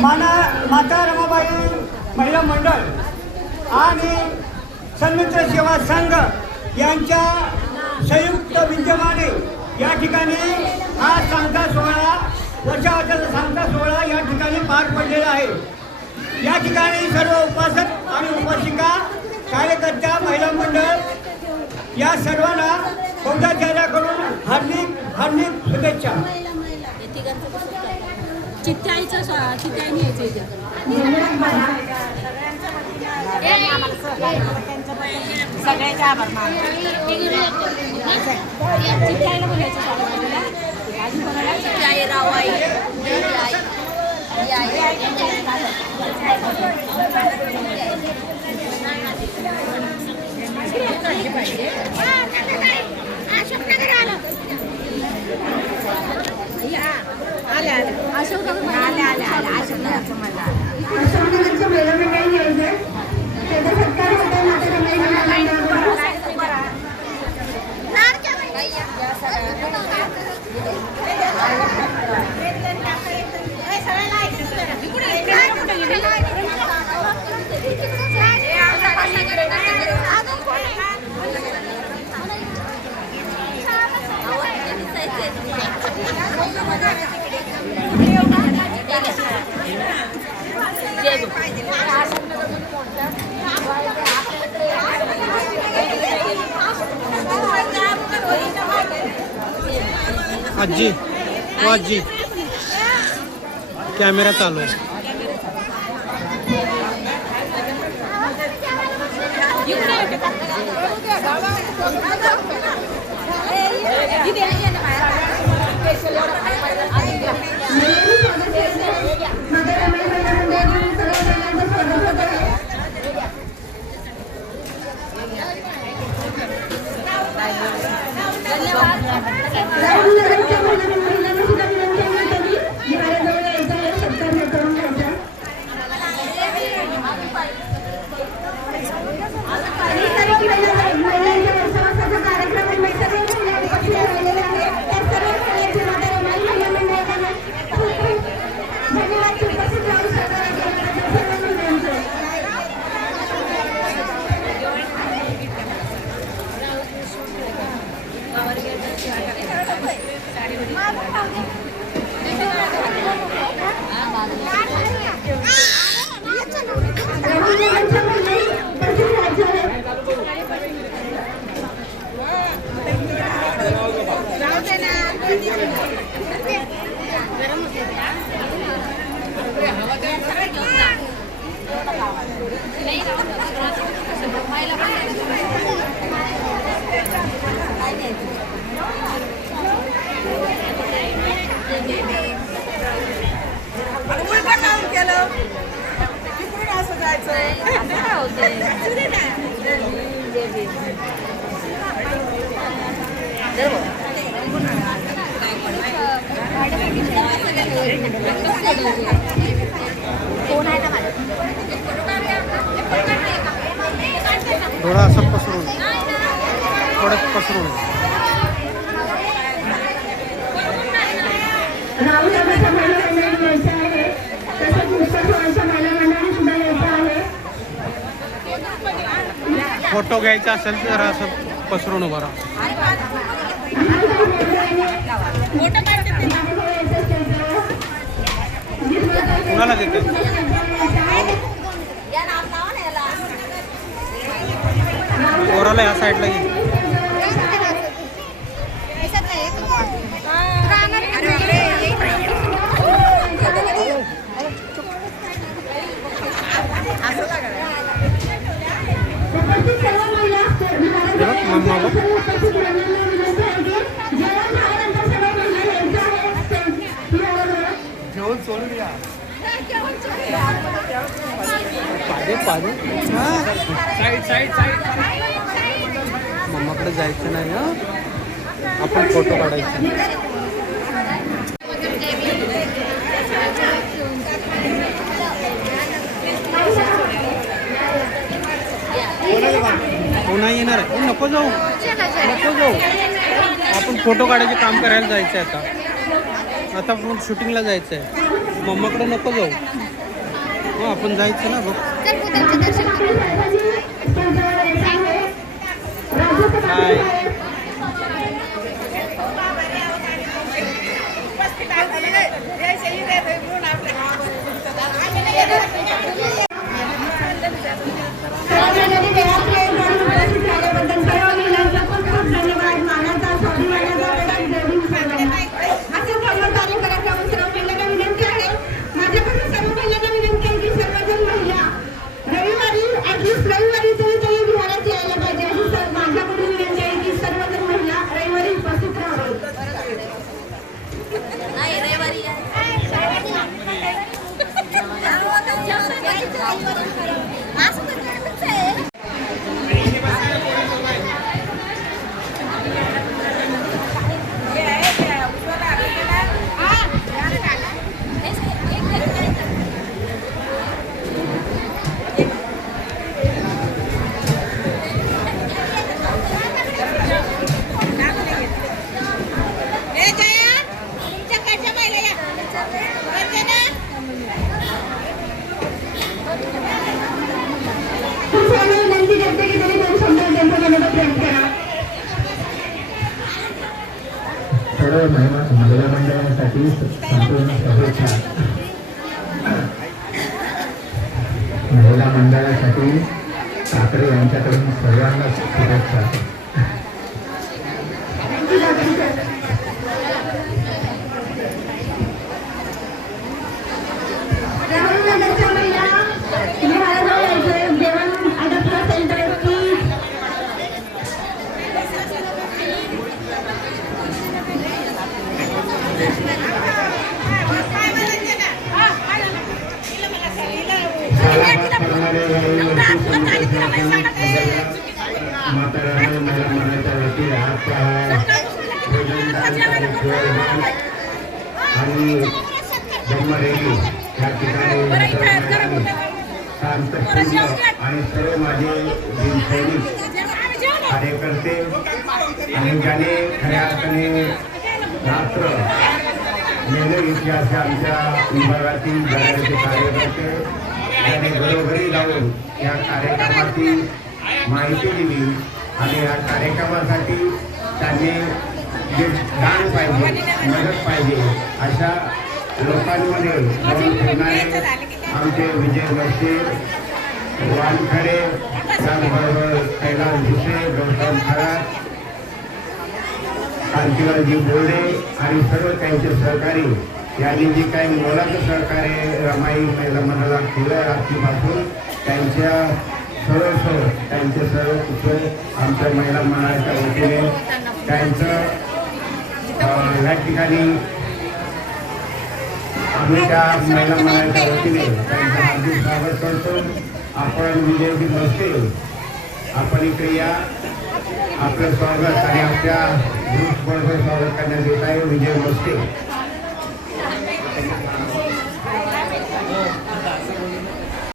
माना माता रमाबाई महिला मंडळ आणि सन्मित्र सेवा संघ यांच्या संयुक्त विद्यमाने या ठिकाणी हा सांगता सोहळा वर्षावर्षाचा सांगता सोहळा या ठिकाणी पार पडलेला आहे. या ठिकाणी सर्व उपासक आणि उपासिका कार्यकर्त्या महिला मंडळ या सर्वांना बौद्धाचार्याकडून हार्दिक हार्दिक शुभेच्छा. चित्त्याईचं चित्त्याई न्यायचं इथं. सगळ्याचे आभार मानतो. चित्त्याईला बोलायचं अजून कोणाला चित्त्याई रावाई आजी हो आजी. कॅमेरा चालू आहे. माता रमाई महिला मंडळाच्या सर्व महिलांचं स्वागत होत आहे. रामनगरच्या महिला महिलांना सुद्धा विनंती आहे की घराजवळ यायचं आहे, सत्कार हे करून घ्यायचा. आणि सर्व महिला- महिलांच्या वर्षावासाचा कार्यक्रम आहे. सर्व महिला उपस्थित राहिलेल्या आहेत. त्या सर्व महिलांची माता रमाई महिला मंडळाकडून खूप खूप धन्यवाद की उपस्थित राहून सहकार्य केल्याबद्दल सर्व महिलांचे. रामनगरच्या महिला उपस्थित राहायच्या आहेत. कोण आहे केलं माझ्या असं जायचं थोडा असं पसरून. थोडं पसरून. फोटो घ्यायचा असेल तर असं पसरून उभं राहा. कुणाला देते? पोराला या साईडला घे. मम्मा पाहिजे. मम्माकडे जायचं नाही हं? आपण फोटो काढायचे. कोणा येणार आहे? नको जाऊ. नको जाऊ. आपण फोटो काढायचे काम करायला जायचं आहे आता. आता आपण शूटिंगला जायचं आहे मम्माकडे नको जाऊ. हो आपण जायचं ना बघ. सर्वांनी सर्व महिला महिला मंडळासाठी संपूर्ण शुभेच्छा. महिला मंडळासाठी ठाकरे यांच्याकडून सर्वांना शुभेच्छा. आणि जन्मरेली या ठिकाणी शांतपूर्ण आणि सर्व माझे दिनसैनिक कार्यकर्ते आणि ज्याने खऱ्या अर्थाने रात्र नेलं इतिहास आमच्या विभागातील घराचे कार्यकर्ते त्याने घरोघरी जाऊन या कार्यक्रमाची माहिती दिली आणि या कार्यक्रमासाठी त्यांनी जे दान पाहिजे मदत पाहिजे अशा लोकांमध्ये फिरणारे आमचे विजय वैश्य वानखडे त्याचबरोबर कैलास भुसे गौतम खरात कांतीलालजी बोर्डे आणि सर्व त्यांचे सहकारी यांनी जे काही मोलाचं सहकार्य रमाई महिला मंडळाला केलं रात्रीपासून त्यांच्या सर्व सर्व त्यांचे सर्व कुशल आमच्या महिला मंडळाच्या वतीने त्यांचं या ठिकाणी आम्ही त्या महिला मंडळाच्या वतीने त्यांचं हार्दिक स्वागत करतो आपण विजयजी बसते. आपण इकडे या. आपलं स्वागत आणि आपल्या ग्रुप बरोबर स्वागत करण्यात येत आहे. विजय मस्ते